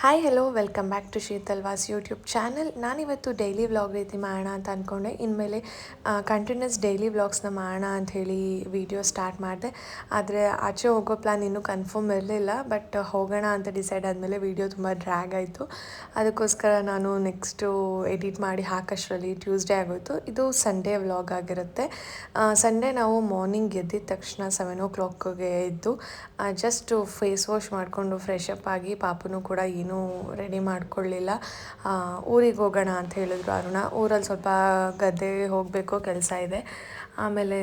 Hi hello welcome back to ಶೀತಲ್ವಾಸ್ YouTube channel. ನಾನಿವತ್ತು daily vlog ರೀತಿ ಮಾಡೋಣ ಅಂತ ಅಂದ್ಕೊಂಡೆ. ಇನ್ಮೇಲೆ ಕಂಟಿನ್ಯೂಸ್ ಡೈಲಿ ವ್ಲಾಗ್ಸ್ನ ಮಾಡೋಣ ಅಂಥೇಳಿ ವಿಡಿಯೋ ಸ್ಟಾರ್ಟ್ ಮಾಡಿದೆ. ಆದರೆ ಆಚೆ ಹೋಗೋ ಪ್ಲ್ಯಾನ್ ಇನ್ನೂ ಕನ್ಫರ್ಮ್ ಇರಲಿಲ್ಲ, ಬಟ್ ಹೋಗೋಣ ಅಂತ ಡಿಸೈಡ್ ಆದಮೇಲೆ ವಿಡಿಯೋ ತುಂಬ ಡ್ರ್ಯಾಗ್ ಆಯಿತು. ಅದಕ್ಕೋಸ್ಕರ ನಾನು ನೆಕ್ಸ್ಟು ಎಡಿಟ್ ಮಾಡಿ ಹಾಕೋಷ್ಟರಲ್ಲಿ ಟ್ಯೂಸ್ಡೇ ಆಗೋಯಿತು. ಇದು ಸಂಡೇ ವ್ಲಾಗ್ ಆಗಿರುತ್ತೆ. ಸಂಡೇ ನಾವು ಮಾರ್ನಿಂಗ್ ಎದ್ದಿದ ತಕ್ಷಣ 7 o'clockಗೆ ಎದ್ದು ಜಸ್ಟ್ ಫೇಸ್ ವಾಶ್ ಮಾಡಿಕೊಂಡು ಫ್ರೆಶ್ ಅಪ್ ಆಗಿ ಪಾಪುನೂ ಕೂಡ ಏನೂ ರೆಡಿ ಮಾಡ್ಕೊಳ್ಳಿಲ್ಲ. ಊರಿಗೆ ಹೋಗೋಣ ಅಂತ ಹೇಳಿದ್ರು ಅರುಣ. ಊರಲ್ಲಿ ಸ್ವಲ್ಪ ಗದ್ದೆ ಹೋಗಬೇಕು, ಕೆಲಸ ಇದೆ. ಆಮೇಲೆ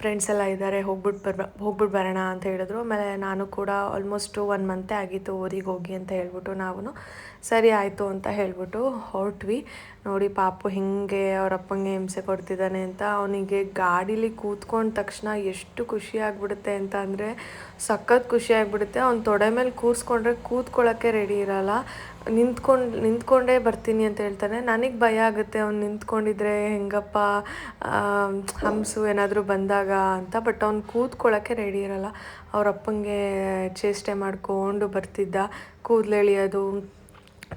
ಫ್ರೆಂಡ್ಸ್ ಎಲ್ಲ ಇದ್ದಾರೆ, ಹೋಗ್ಬಿಟ್ಟು ಬರೋಣ ಅಂತ ಹೇಳಿದ್ರು. ಆಮೇಲೆ ನಾನು ಕೂಡ ಆಲ್ಮೋಸ್ಟು 1 ಮಂತೇ ಆಗಿತ್ತು ಊರಿಗೆ ಹೋಗಿ ಅಂತ ಹೇಳ್ಬಿಟ್ಟು ನಾವು ಸರಿ ಆಯಿತು ಅಂತ ಹೇಳ್ಬಿಟ್ಟು ಹೊರಟ್ವಿ. ನೋಡಿ ಪಾಪು ಹಿಂಗೆ ಅವ್ರ ಅಪ್ಪಂಗೆ ಹಿಂಸೆ ಕೊಡ್ತಿದ್ದಾನೆ ಅಂತ. ಅವನಿಗೆ ಗಾಡೀಲಿ ಕೂತ್ಕೊಂಡ ತಕ್ಷಣ ಎಷ್ಟು ಖುಷಿ ಆಗಿಬಿಡುತ್ತೆ ಅಂತ ಅಂದರೆ ಸಖತ್ ಖುಷಿ ಆಗಿಬಿಡುತ್ತೆ. ಅವ್ನು ತೊಡೆ ಮೇಲೆ ಕೂರಿಸ್ಕೊಂಡ್ರೆ ಕೂತ್ಕೊಳ್ಳೋಕ್ಕೆ ರೆಡಿ ಇರೋಲ್ಲ. ನಿಂತ್ಕೊಂಡೇ ಬರ್ತೀನಿ ಅಂತ ಹೇಳ್ತಾನೆ. ನನಗೆ ಭಯ ಆಗುತ್ತೆ ಅವ್ನು ನಿಂತ್ಕೊಂಡಿದ್ರೆ ಹೆಂಗಪ್ಪ ಹಂಸು ಏನಾದರೂ ಬಂದಾಗ ಅಂತ. ಬಟ್ ಅವ್ನು ಕೂತ್ಕೊಳ್ಳೋಕ್ಕೆ ರೆಡಿ ಇರೋಲ್ಲ. ಅವ್ರ ಅಪ್ಪಂಗೆ ಚೇಷ್ಟೆ ಮಾಡಿಕೊಂಡು ಬರ್ತಿದ್ದ, ಕೂದಲು ಎಳೆಯೋದು,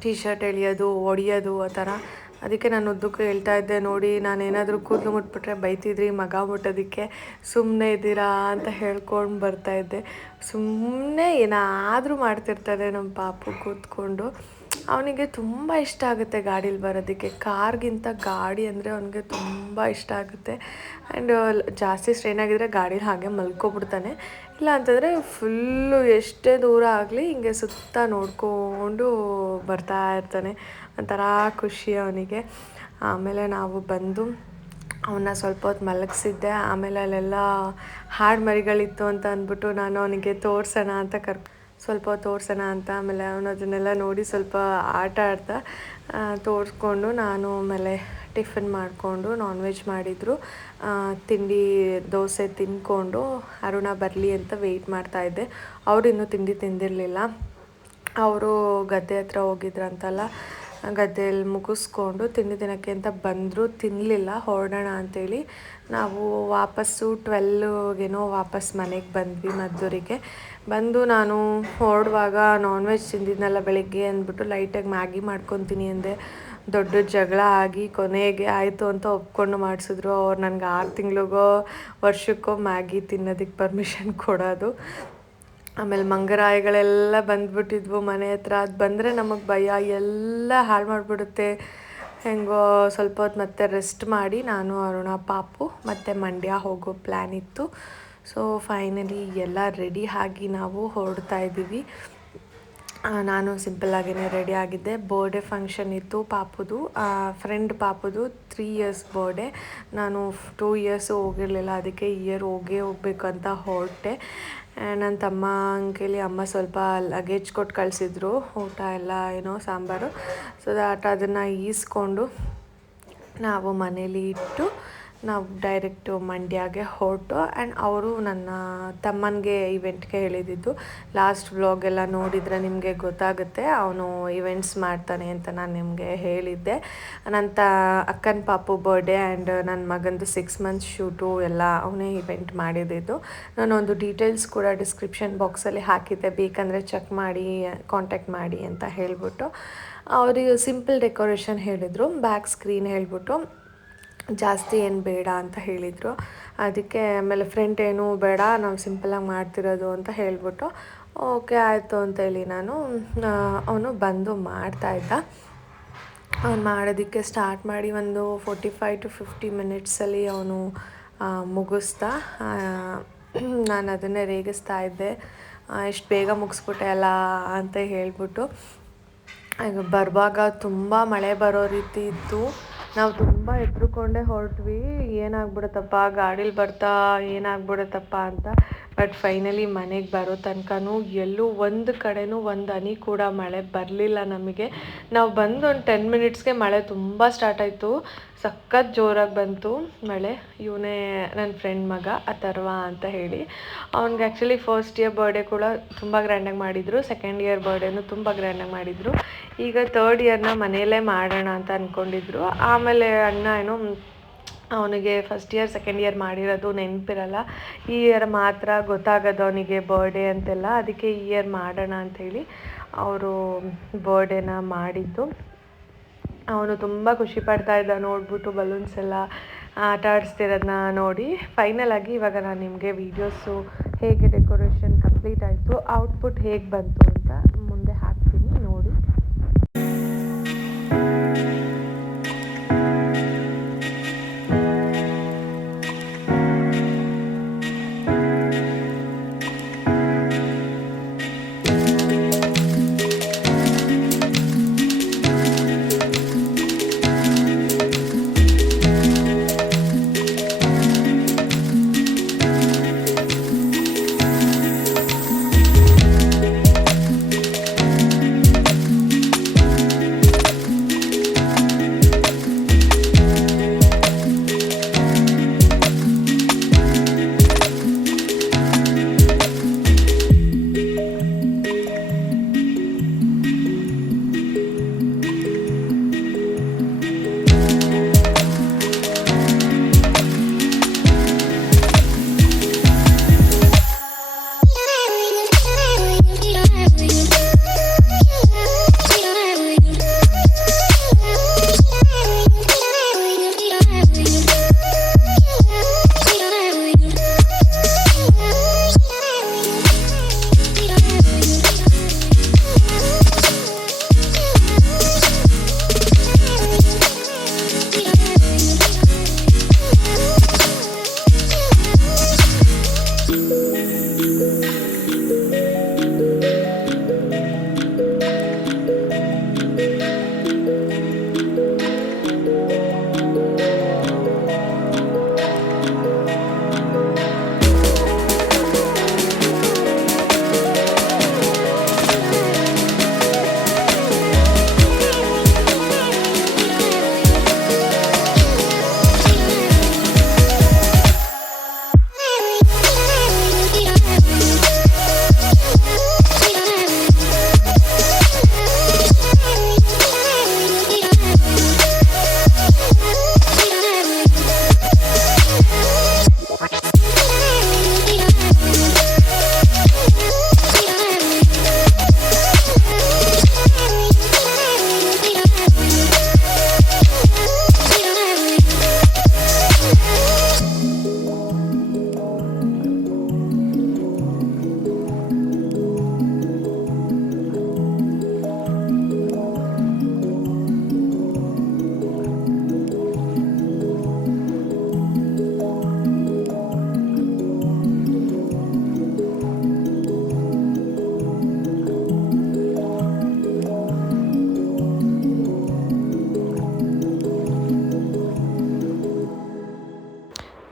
ಟೀ ಶರ್ಟ್ ಎಳೆಯೋದು, ಹೊಡಿಯೋದು ಆ ಥರ. ಅದಕ್ಕೆ ನಾನು ಉದ್ದಕ್ಕೂ ಹೇಳ್ತಾ ಇದ್ದೆ, ನೋಡಿ ನಾನೇನಾದರೂ ಕೂದಲು ಮುಟ್ಬಿಟ್ರೆ ಬೈತಿದ್ರಿ ಮಗ ಮುಟ್ಟೋದಕ್ಕೆ, ಸುಮ್ಮನೆ ಇದ್ದೀರಾ ಅಂತ ಹೇಳ್ಕೊಂಡು ಬರ್ತಾಯಿದ್ದೆ. ಸುಮ್ಮನೆ ಏನಾದರೂ ಮಾಡ್ತಿರ್ತಾರೆ ನಮ್ಮ ಪಾಪು ಕೂತ್ಕೊಂಡು. ಅವನಿಗೆ ತುಂಬ ಇಷ್ಟ ಆಗುತ್ತೆ ಗಾಡೀಲಿ ಬರೋದಕ್ಕೆ. ಕಾರ್ಗಿಂತ ಗಾಡಿ ಅಂದರೆ ಅವನಿಗೆ ತುಂಬ ಇಷ್ಟ ಆಗುತ್ತೆ. ಆ್ಯಂಡ್ ಜಾಸ್ತಿ ಸ್ಟ್ರೈನ್ ಆಗಿದ್ರೆ ಗಾಡೀಲಿ ಹಾಗೆ ಮಲ್ಕೊಬಿಡ್ತಾನೆ. ಇಲ್ಲ ಅಂತಂದರೆ ಫುಲ್ಲು ಎಷ್ಟೇ ದೂರ ಆಗಲಿ ಹಿಂಗೆ ಸುತ್ತ ನೋಡಿಕೊಂಡು ಬರ್ತಾ ಇರ್ತಾನೆ. ಒಂಥರ ಖುಷಿ ಅವನಿಗೆ. ಆಮೇಲೆ ನಾವು ಬಂದು ಅವನ್ನ ಸ್ವಲ್ಪ ಹೊತ್ತು ಮಲಗಿಸಿದ್ದೆ. ಆಮೇಲೆ ಅಲ್ಲೆಲ್ಲ ಹಾಡು ಮರಿಗಳಿತ್ತು ಅಂತ ಅಂದ್ಬಿಟ್ಟು ನಾನು ಅವನಿಗೆ ತೋರಿಸೋಣ ಅಂತ ಸ್ವಲ್ಪ ತೋರಿಸೋಣ ಅಂತ. ಆಮೇಲೆ ಅವನು ಅದನ್ನೆಲ್ಲ ನೋಡಿ ಸ್ವಲ್ಪ ಆಟ ಆಡ್ತಾ ತೋರಿಸ್ಕೊಂಡು ನಾನು ಆಮೇಲೆ ಟಿಫನ್ ಮಾಡಿಕೊಂಡು ನಾನ್ ವೆಜ್ ಮಾಡಿದರು. ತಿಂಡಿ ದೋಸೆ ತಿಂದ್ಕೊಂಡು ಅರುಣ ಬರಲಿ ಅಂತ ವೆಯ್ಟ್ ಮಾಡ್ತಾಯಿದ್ದೆ. ಅವರು ಇನ್ನೂ ತಿಂಡಿ ತಿಂದಿರಲಿಲ್ಲ. ಅವರು ಗದ್ದೆ ಹತ್ರ ಹೋಗಿದ್ರಂತಲ್ಲ, ಗದ್ದೆಯಲ್ಲಿ ಮುಗಿಸ್ಕೊಂಡು ತಿಂಡಿ ತಿನ್ನೋಕ್ಕೆ ಅಂತ ಬಂದರು. ತಿನ್ನಲಿಲ್ಲ, ಹೊರಡೋಣ ಅಂಥೇಳಿ ನಾವು ವಾಪಸ್ಸು 12ಗೇನೋ ವಾಪಸ್ ಮನೆಗೆ ಬಂದ್ವಿ ಮದ್ದೂರಿಗೆ. ಬಂದು ನಾನು ಹೊರಡುವಾಗ ನಾನ್ ವೆಜ್ ತಿಂದಿದ್ನಲ್ಲ ಬೆಳಗ್ಗೆ ಅಂದ್ಬಿಟ್ಟು ಲೈಟಾಗಿ ಮ್ಯಾಗಿ ಮಾಡ್ಕೊತೀನಿ ಅಂದೆ. ದೊಡ್ಡ ಜಗಳ ಆಗಿ ಕೊನೆಗೆ ಆಯಿತು ಅಂತ ಒಪ್ಕೊಂಡು ಮಾಡಿಸಿದ್ರು. ಅವ್ರು ನನಗೆ 6 ತಿಂಗಳಿಗೋ ವರ್ಷಕ್ಕೋ ಮ್ಯಾಗಿ ತಿನ್ನೋದಕ್ಕೆ ಪರ್ಮಿಷನ್ ಕೊಡೋದು. ಆಮೇಲೆ ಮಂಗರಾಯಿಗಳೆಲ್ಲ ಬಂದುಬಿಟ್ಟಿದ್ವು ಮನೆ ಹತ್ರ. ಅದು ಬಂದರೆ ನಮಗೆ ಭಯ, ಎಲ್ಲ ಹಾಳು ಮಾಡಿಬಿಡುತ್ತೆ. ಹೆಂಗೋ ಸ್ವಲ್ಪ ಹೊತ್ತು ಮತ್ತೆ ರೆಸ್ಟ್ ಮಾಡಿ ನಾನು ಅರುಣ ಪಾಪು ಮತ್ತು ಮಂಡ್ಯ ಹೋಗೋ ಪ್ಲ್ಯಾನ್ ಇತ್ತು. ಸೊ ಫೈನಲಿ ಎಲ್ಲ ರೆಡಿ ಆಗಿ ನಾವು ಹೊರಡ್ತಾ ಇದ್ದೀವಿ. ನಾನು ಸಿಂಪಲ್ಲಾಗೇ ರೆಡಿ ಆಗಿದ್ದೆ. ಬರ್ಡೇ ಫಂಕ್ಷನ್ ಇತ್ತು ಪಾಪುದು, ಫ್ರೆಂಡ್ ಪಾಪುದು 3 years ಬರ್ಡೇ. ನಾನು 2 years ಹೋಗಿರಲಿಲ್ಲ, ಅದಕ್ಕೆ ಈ ಇಯರ್ ಹೋಗಬೇಕು ಅಂತ ಹೊರಟೆ. ನನ್ನ ತಮ್ಮ ಅಂಕೇಳಿ ಅಮ್ಮ ಸ್ವಲ್ಪ ಲಗೇಜ್ ಕೊಟ್ಟು ಕಳಿಸಿದ್ರು, ಊಟ ಎಲ್ಲ ಏನೋ ಸಾಂಬಾರು. ಸೊ ಅದನ್ನು ಈಸ್ಕೊಂಡು ನಾವು ಮನೇಲಿ ಇಟ್ಟು ನಾವು ಡೈರೆಕ್ಟು ಮಂಡ್ಯಗೆ ಹೊರಟು. ಆ್ಯಂಡ್ ಅವರು ನನ್ನ ತಮ್ಮನಿಗೆ ಇವೆಂಟ್ಗೆ ಹೇಳಿದ್ದು. ಲಾಸ್ಟ್ ವ್ಲಾಗೆಲ್ಲ ನೋಡಿದರೆ ನಿಮಗೆ ಗೊತ್ತಾಗುತ್ತೆ, ಅವನು ಇವೆಂಟ್ಸ್ ಮಾಡ್ತಾನೆ ಅಂತ ನಾನು ನಿಮಗೆ ಹೇಳಿದ್ದೆ. ನನ್ನ ಅಕ್ಕನ ಪಾಪು ಬರ್ಡೇ ಆ್ಯಂಡ್ ನನ್ನ ಮಗಂದು 6 months ಶೂಟು ಎಲ್ಲ ಅವನೇ ಇವೆಂಟ್ ಮಾಡಿದ್ದು. ನಾನೊಂದು ಡೀಟೇಲ್ಸ್ ಕೂಡ ಡಿಸ್ಕ್ರಿಪ್ಷನ್ ಬಾಕ್ಸಲ್ಲಿ ಹಾಕಿದ್ದೆ, ಬೇಕಂದರೆ ಚೆಕ್ ಮಾಡಿ ಕಾಂಟ್ಯಾಕ್ಟ್ ಮಾಡಿ ಅಂತ ಹೇಳಿಬಿಟ್ಟು. ಅವರಿಗೆ ಸಿಂಪಲ್ ಡೆಕೋರೇಷನ್ ಹೇಳಿದರು, ಬ್ಯಾಕ್ ಸ್ಕ್ರೀನ್ ಹೇಳಿಬಿಟ್ಟು ಜಾಸ್ತಿ ಏನು ಬೇಡ ಅಂತ ಹೇಳಿದರು. ಅದಕ್ಕೆ ಆಮೇಲೆ ಫ್ರಂಟ್ ಏನೂ ಬೇಡ, ನಾವು ಸಿಂಪಲಾಗಿ ಮಾಡ್ತಿರೋದು ಅಂತ ಹೇಳಿಬಿಟ್ಟು ಓಕೆ ಆಯಿತು ಅಂತೇಳಿ ಅವನು ಬಂದು ಮಾಡ್ತಾಯಿದ್ದ. ಅವ್ನು ಮಾಡೋದಕ್ಕೆ ಸ್ಟಾರ್ಟ್ ಮಾಡಿ ಒಂದು 45 to 50 minutesಲ್ಲಿ ಅವನು ಮುಗಿಸ್ದ. ನಾನು ಅದನ್ನೇ ರೇಗಿಸ್ತಾ ಇದ್ದೆ, ಎಷ್ಟು ಬೇಗ ಮುಗಿಸ್ಬಿಟ್ಟೆ ಅಲ್ಲ ಅಂತ ಹೇಳ್ಬಿಟ್ಟು. ಈಗ ಬರುವಾಗ ತುಂಬ ಮಳೆ ಬರೋ ರೀತಿ ಇತ್ತು. ನಾವು ತುಂಬ ಹೆದ್ರುಕೊಂಡೇ ಹೊರಟ್ವಿ, ಏನಾಗ್ಬಿಡುತ್ತಪ್ಪ ಗಾಡೀಲಿ ಬರ್ತಾ ಏನಾಗ್ಬಿಡುತ್ತಪ್ಪ ಅಂತ. ಬಟ್ ಫೈನಲಿ ಮನೆಗೆ ಬರೋ ತನಕನೂ ಎಲ್ಲೂ ಒಂದು ಕಡೆನೂ ಒಂದು ಹನಿ ಕೂಡ ಮಳೆ ಬರಲಿಲ್ಲ ನಮಗೆ. ನಾವು ಬಂದು ಒಂದು 10 minutesಗೆ ಮಳೆ ತುಂಬ ಸ್ಟಾರ್ಟ್ ಆಯಿತು. ಸಖತ್ ಜೋರಾಗಿ ಬಂತು ಮಳೆ. ಇವನೇ ನನ್ನ ಫ್ರೆಂಡ್ ಮಗ ಅಥರ್ವ ಅಂತ ಹೇಳಿ. ಅವ್ನಿಗೆ ಆ್ಯಕ್ಚುಲಿ ಫಸ್ಟ್ ಇಯರ್ ಬರ್ಡೇ ಕೂಡ ತುಂಬ ಗ್ರ್ಯಾಂಡಾಗಿ ಮಾಡಿದರು, ಸೆಕೆಂಡ್ ಇಯರ್ ಬರ್ಡೇನೂ ತುಂಬ ಗ್ರ್ಯಾಂಡಾಗಿ ಮಾಡಿದರು. ಈಗ 3rd ಇಯರ್ನ ಮನೆಯಲ್ಲೇ ಮಾಡೋಣ ಅಂತ ಅಂದ್ಕೊಂಡಿದ್ರು. ಆಮೇಲೆ ಅಣ್ಣ ಏನೋ ಅವನಿಗೆ ಫಸ್ಟ್ ಇಯರ್ ಸೆಕೆಂಡ್ ಇಯರ್ ಮಾಡಿರೋದು ನೆನಪಿರಲ್ಲ, ಈ ಇಯರ್ ಮಾತ್ರ ಗೊತ್ತಾಗೋದು ಅವನಿಗೆ ಬರ್ಡೇ ಅಂತೆಲ್ಲ. ಅದಕ್ಕೆ ಈ ಇಯರ್ ಮಾಡೋಣ ಅಂಥೇಳಿ ಅವರು ಬರ್ಡೇನ ಮಾಡಿದ್ದು. ಅವನು ತುಂಬ ಖುಷಿ ಪಡ್ತಾ ಇದ್ದ ನೋಡಿಬಿಟ್ಟು ಬಲೂನ್ಸ್ ಎಲ್ಲ ಆಟ ಆಡಿಸ್ತಿರೋದನ್ನ ನೋಡಿ. ಫೈನಲ್ ಆಗಿ ಇವಾಗ ನಾನು ನಿಮಗೆ ವೀಡಿಯೋಸು ಹೇಗೆ ಡೆಕೋರೇಷನ್ ಕಂಪ್ಲೀಟ್ ಆಯಿತು, ಔಟ್ಪುಟ್ ಹೇಗೆ ಬಂತು ಅಂತ ಮುಂದೆ ಹಾಕ್ತೀನಿ ನೋಡಿ.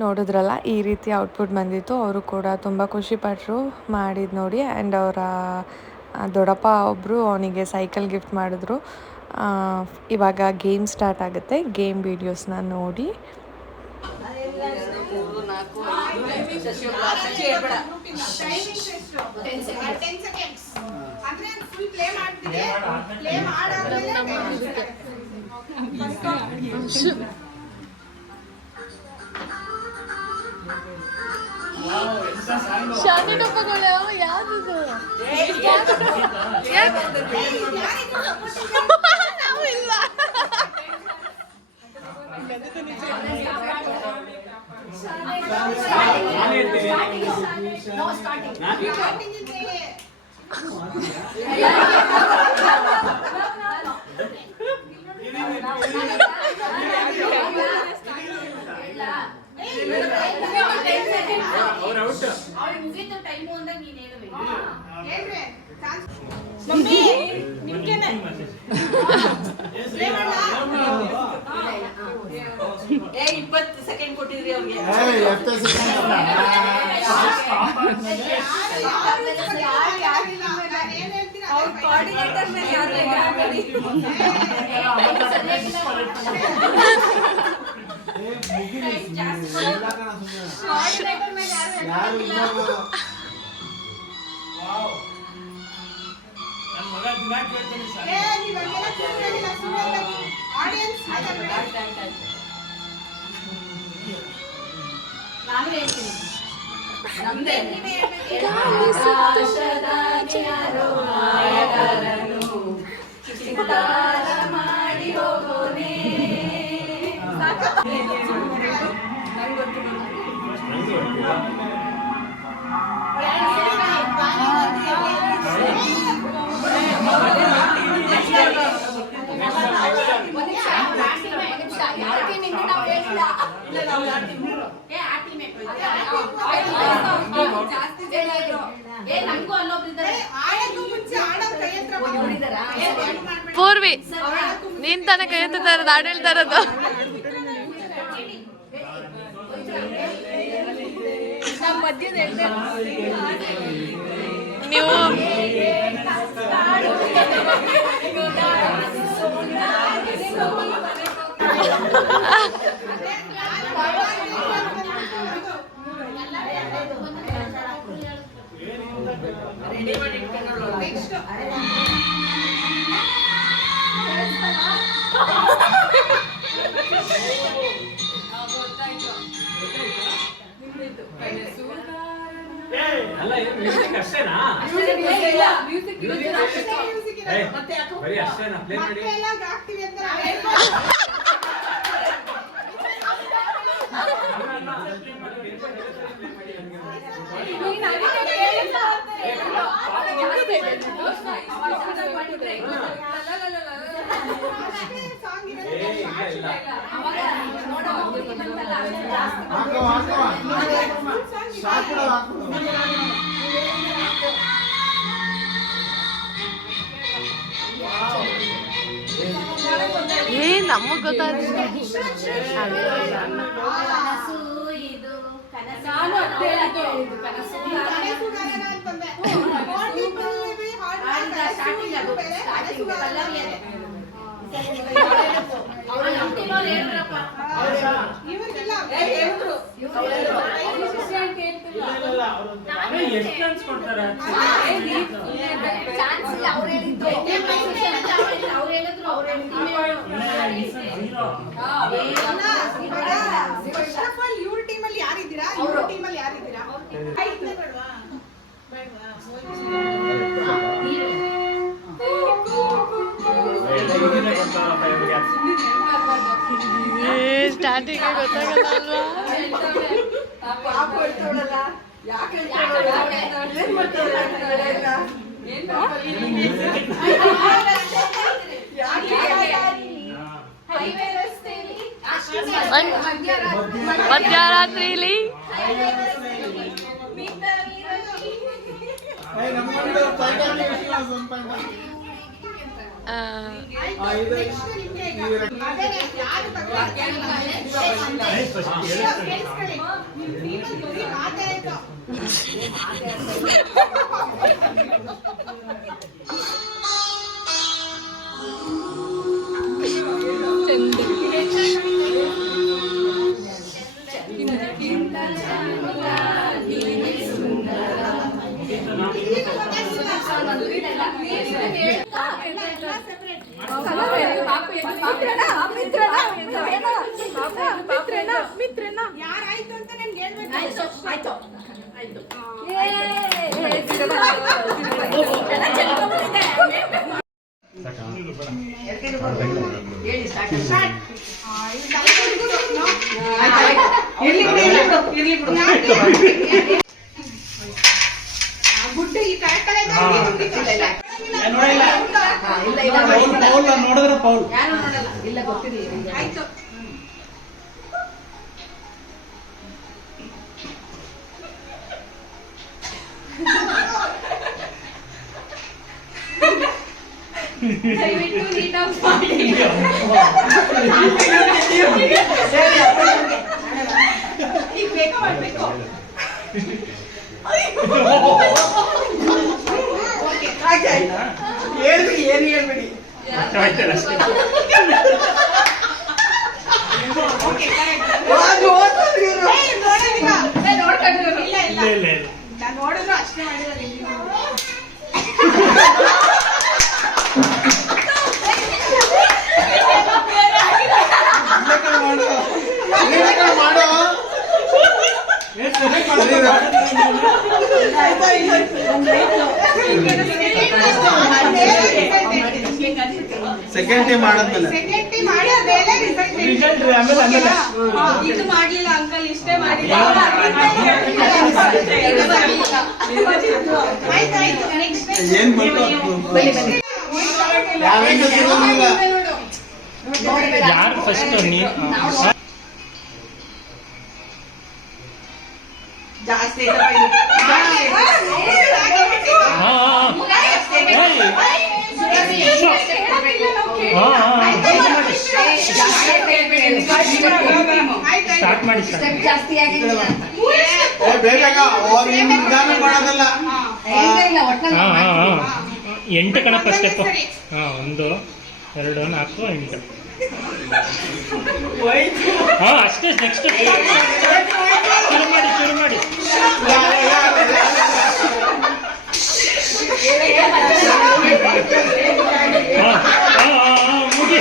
ನೋಡಿದ್ರಲ್ಲ, ಈ ರೀತಿ ಔಟ್ಪುಟ್ ಬಂದಿತ್ತು. ಅವರು ಕೂಡ ತುಂಬ ಖುಷಿಪಟ್ಟರು ಮಾಡಿದ್ದು ನೋಡಿ. ಆ್ಯಂಡ್ ಅವರ ದೊಡ್ಡಪ್ಪ ಒಬ್ಬರು ಅವನಿಗೆ ಸೈಕಲ್ ಗಿಫ್ಟ್ ಮಾಡಿದ್ರು. ಇವಾಗ ಗೇಮ್ ಸ್ಟಾರ್ಟ್ ಆಗುತ್ತೆ. ಗೇಮ್ ವೀಡಿಯೋಸ್ನ ನೋಡಿ. ಶಾದಿ ಡಬ್ಬಗಳು ಯಾವುದು ನಾವು ಇಲ್ಲ. ಮಮ್ಮಿ ನಿಮ್ಗೇನೆ 20 ಸೆಕೆಂಡ್ ಕೊಟ್ಟಿದ್ರಿ ಅವ್ರಿಗೆ. ನಾನು ಹೇಳ್ತೀನಿ ನಮ್ದೇ ಮಾಡಿ ಹೋಗೋನೆ ಪೂರ್ವಿ ನೀನ್ ತಾನೇ ಕೈ ಎತ್ತಾ ಇರೋದು ಹಾಡು ಹೇಳ್ತಾ ಇರೋದು ನೀವು ಅಲ್ಲ ಇದು ಮ್ಯೂಸಿಕ್ ಅಷ್ಟೇನಾ ಬರೀ ಅಷ್ಟೇನಾ ಪ್ಲೇ ಮಾಡಿ ನಮಗ್ ಗೊತ್ತಾಗ್ತಿಲ್ಲ ಎಷ್ಟು ಅನ್ಸ್ಕೊಡ್ತಾರೆ ಇವ್ರ ಟೀಮಲ್ಲಿ ಯಾರಿದ್ದೀರಾ ಇವ್ರ ಟೀಮಲ್ಲಿ ಯಾರಿದ್ದೀರಾ ಸ್ಟಾರ್ಟಿಂಗ್ ಗೊತ್ತಾಗಲ್ಲ ಅಲ್ವಾ ಮಧ್ಯರಾತ್ರಿಲಿ ಯಾರಾಯ್ತು ಅಂತ ನನ್ಗೆ ಹೇಳ್ಬೇಕು. ಗುಡ್ಡ ಈ ಕಡೆ ನೋಡಿದ್ರೆ ಪೌಲ್ ಇಲ್ಲ ಗೊತ್ತಿರಲಿಲ್ಲ ಆಯ್ತು ದಯವಿಟ್ಟು ನೀಟಾಗಿ ಮಾಡಿ ಈಗ ಬೇಗ ಮಾಡಬೇಕು ಹೇಳ್ಬಿಡಿ ಏನು ಹೇಳ್ಬಿಡಿ ನಾನು ನೋಡಿದ್ರು ಅಷ್ಟೇ ಮಾಡಿದ್ರೆ ಮಾಡು ಸೆಕೆಂಡ್ ಟೈಮ್ ಮಾಡಿದ್ಮೇಲೆ ಇದು ಮಾಡ್ಲಿಲ್ಲ ಅಂಕಲ್ ಇಷ್ಟೇ ಮಾಡಿಲ್ಲ ಏನ್ ಯಾರು ಫಸ್ಟ್ ಜಾಸ್ತಿ ಸ್ಟಾರ್ಟ್ ಮಾಡಿ ಜಾಸ್ತಿ ಆಗಿಲ್ಲ ಬೇಗ ನಿಧಾನ ಮಾಡೋದಲ್ಲ 8 ಕಣಪ್ಪ ಸ್ಟೆಪ್. 1 2 4 8. ಅಷ್ಟೇ. ನೆಕ್ಸ್ಟ್ ಶುರು ಮಾಡಿ ಮುಗಿ.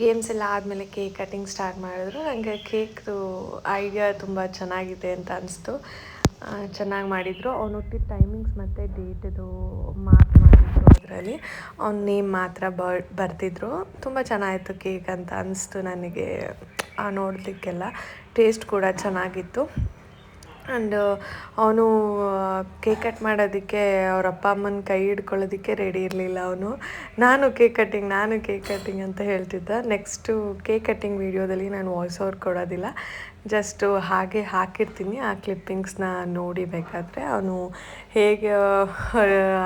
ಗೇಮ್ಸ್ ಎಲ್ಲ ಆದಮೇಲೆ ಕೇಕ್ ಕಟಿಂಗ್ ಸ್ಟಾರ್ಟ್ ಮಾಡಿದ್ರು. ನನಗೆ ಕೇಕ್ದು ಐಡಿಯಾ ತುಂಬ ಚೆನ್ನಾಗಿದೆ ಅಂತ ಅನಿಸ್ತು. ಚೆನ್ನಾಗಿ ಮಾಡಿದರು. ಅವ್ನು ಹುಟ್ಟಿದ ಟೈಮಿಂಗ್ಸ್ ಮತ್ತು ಡೇಟದು ಮಾರ್ಕ್ ಮಾಡಿದ್ರು. ಅದರಲ್ಲಿ ಅವ್ನ ನೇಮ್ ಮಾತ್ರ ಬರ್ತಿದ್ರು. ತುಂಬ ಚೆನ್ನಾಗಿತ್ತು ಕೇಕ್ ಅಂತ ಅನಿಸ್ತು ನನಗೆ ನೋಡಲಿಕ್ಕೆಲ್ಲ. ಟೇಸ್ಟ್ ಕೂಡ ಚೆನ್ನಾಗಿತ್ತು. ಆ್ಯಂಡ್ ಅವನು ಕೇಕ್ ಕಟ್ ಮಾಡೋದಕ್ಕೆ ಅವ್ರ ಅಪ್ಪ ಅಮ್ಮನ ಕೈ ಹಿಡ್ಕೊಳ್ಳೋದಕ್ಕೆ ರೆಡಿ ಇರಲಿಲ್ಲ ಅವನು. ನಾನು ಕೇಕ್ ಕಟ್ಟಿಂಗ್ ಅಂತ ಹೇಳ್ತಿದ್ದ. ನೆಕ್ಸ್ಟು ಕೇಕ್ ಕಟ್ಟಿಂಗ್ ವೀಡಿಯೋದಲ್ಲಿ ನಾನು ವಾಯ್ಸ್ ಓವರ್ ಕೊಡೋದಿಲ್ಲ, ಜಸ್ಟು ಹಾಗೆ ಹಾಕಿರ್ತೀನಿ. ಆ ಕ್ಲಿಪ್ಪಿಂಗ್ಸ್ನ ನೋಡಿ ಬೇಕಾದರೆ ಅವನು ಹೇಗೆ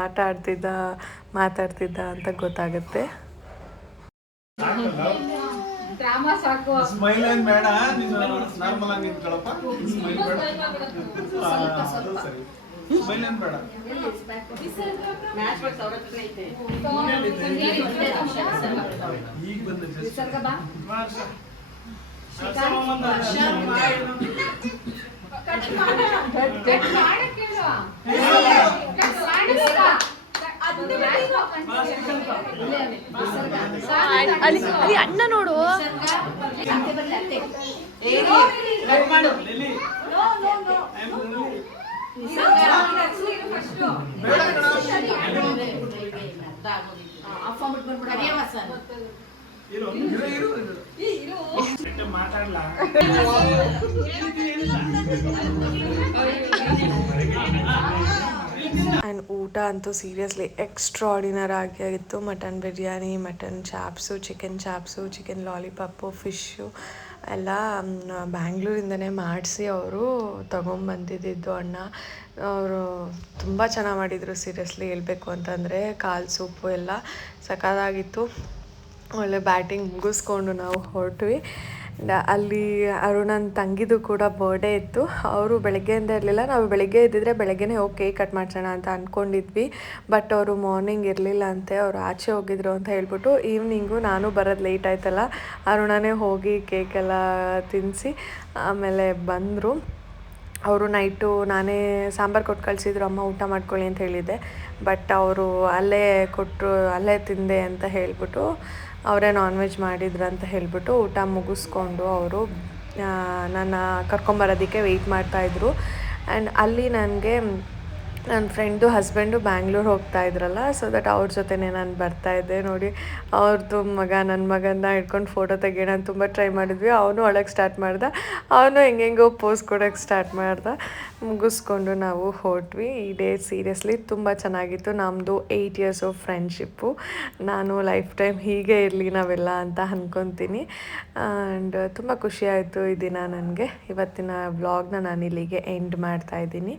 ಆಟ ಆಡ್ತಿದ್ದ ಮಾತಾಡ್ತಿದ್ದ ಅಂತ ಗೊತ್ತಾಗುತ್ತೆ. ಡ್ರಾಮಾ ಸಾಕು. ಸ್ಮೈಲ್ ಏನ್ ಬೇಡ, ನೀನು ನಾರ್ಮಲ್ ಆಗಿ ನಿಂತ್ಕೊಳ್ಳಪ್ಪ. ಸ್ಮೈಲ್ ಬೇಡ, ಅದು ಸರಿ. ಸ್ಮೈಲ್ ಏನ್ ಬೇಡ. ಈಗ ಬಂದ ಅಲ್ಲಿ ಅಣ್ಣ ನೋಡು. ಮಾತಾಡ್ಲಾ ಆ್ಯಂಡ್ ಊಟ ಅಂತೂ ಸೀರಿಯಸ್ಲಿ ಎಕ್ಸ್ಟ್ರಾಡಿನರ್ ಆಗಿತ್ತು. Mutton biryani, mutton chops, chicken lollipop, fish ಎಲ್ಲ ಬ್ಯಾಂಗ್ಳೂರಿಂದನೇ ಮಾಡಿಸಿ ಅವರು ತೊಗೊಂಬಂದಿದ್ದು ಅಣ್ಣ. ಅವರು ತುಂಬ ಚೆನ್ನಾಗಿ ಮಾಡಿದರು ಸೀರಿಯಸ್ಲಿ ಹೇಳಬೇಕು ಅಂತಂದರೆ. ಕಾಲು ಸೂಪು ಎಲ್ಲ ಸಖತ್ತಾಗಿತ್ತು. ಒಳ್ಳೆ ಬ್ಯಾಟಿಂಗ್ ಮುಗಿಸ್ಕೊಂಡು ನಾವು ಹೊರಟ್ವಿ. ಅಲ್ಲಿ ಅರುಣನ ತಂಗಿದು ಕೂಡ ಬರ್ಡೇ ಇತ್ತು. ಅವರು ಬೆಳಗ್ಗೆಯಿಂದ ಇರಲಿಲ್ಲ. ನಾವು ಬೆಳಗ್ಗೆ ಇದ್ದಿದ್ರೆ ಬೆಳಗ್ಗೆನೇ ಹೋಗಿ ಕೇಕ್ ಕಟ್ ಮಾಡ್ಸೋಣ ಅಂತ ಅಂದ್ಕೊಂಡಿದ್ವಿ. ಬಟ್ ಅವರು ಮಾರ್ನಿಂಗ್ ಇರಲಿಲ್ಲ ಅಂತೆ, ಅವರು ಆಚೆ ಹೋಗಿದ್ರು ಅಂತ ಹೇಳ್ಬಿಟ್ಟು ಈವ್ನಿಂಗು ನಾನು ಬರೋದು ಲೇಟ್ ಆಯ್ತಲ್ಲ, ಅರುಣನೇ ಹೋಗಿ ಕೇಕೆಲ್ಲ ತಿನ್ನಿಸಿ ಆಮೇಲೆ ಬಂದರು. ಅವರು ನೈಟು ನಾನೇ ಸಾಂಬಾರು ಕೊಟ್ಟು ಕಳಿಸಿದ್ರು, ಅಮ್ಮ ಊಟ ಮಾಡ್ಕೊಳ್ಳಿ ಅಂತ ಹೇಳಿದ್ದೆ. ಬಟ್ ಅವರು ಅಲ್ಲೇ ತಿಂದೆ ಅಂತ ಹೇಳಿಬಿಟ್ಟು ಅವರೇ ನಾನ್ ವೆಜ್ ಮಾಡಿದ್ರು ಅಂತ ಹೇಳಿಬಿಟ್ಟು ಊಟ ಮುಗಿಸ್ಕೊಂಡು ಅವರು ನನ್ನ ಕರ್ಕೊಂಬರೋದಕ್ಕೆ ವೆಯ್ಟ್ ಮಾಡ್ತಾಯಿದ್ರು. ಆ್ಯಂಡ್ ಅಲ್ಲಿ ನನಗೆ ನನ್ನ ಫ್ರೆಂಡು ಹಸ್ಬೆಂಡು ಬ್ಯಾಂಗ್ಳೂರು ಹೋಗ್ತಾ ಇದ್ರಲ್ಲ, ಸೊ ದಟ್ ಅವ್ರ ಜೊತೆನೇ ನಾನು ಬರ್ತಾಯಿದ್ದೆ. ನೋಡಿ ಅವ್ರದ್ದು ನನ್ನ ಮಗನ ಹಿಡ್ಕೊಂಡು ಫೋಟೋ ತೆಗಿಯೋಣ ಅಂತ ತುಂಬ ಟ್ರೈ ಮಾಡಿದ್ವಿ. ಅವನು ಒಳಗೆ ಸ್ಟಾರ್ಟ್ ಮಾಡ್ದೆ, ಅವನು ಹೆಂಗೆಂಗೋ ಪೋಸ್ ಕೊಡೋಕ್ಕೆ ಸ್ಟಾರ್ಟ್ ಮಾಡ್ದೆ. ಮುಗಿಸ್ಕೊಂಡು ನಾವು ಹೊರಟ್ವಿ. ಈ ಡೇ ಸೀರಿಯಸ್ಲಿ ತುಂಬ ಚೆನ್ನಾಗಿತ್ತು. ನಮ್ಮದು 8 years ಆಫ್ ಫ್ರೆಂಡ್ಶಿಪ್ಪು. ನಾನು ಲೈಫ್ ಟೈಮ್ ಹೀಗೆ ಇರಲಿ ನಾವೆಲ್ಲ ಅಂತ ಅಂದ್ಕೊತೀನಿ. ಆ್ಯಂಡ್ ತುಂಬ ಖುಷಿಯಾಯಿತು ಈ ದಿನ ನನಗೆ. ಇವತ್ತಿನ ವ್ಲಾಗ್ನ ನಾನು ಇಲ್ಲಿಗೆ ಎಂಡ್ ಮಾಡ್ತಾಯಿದ್ದೀನಿ.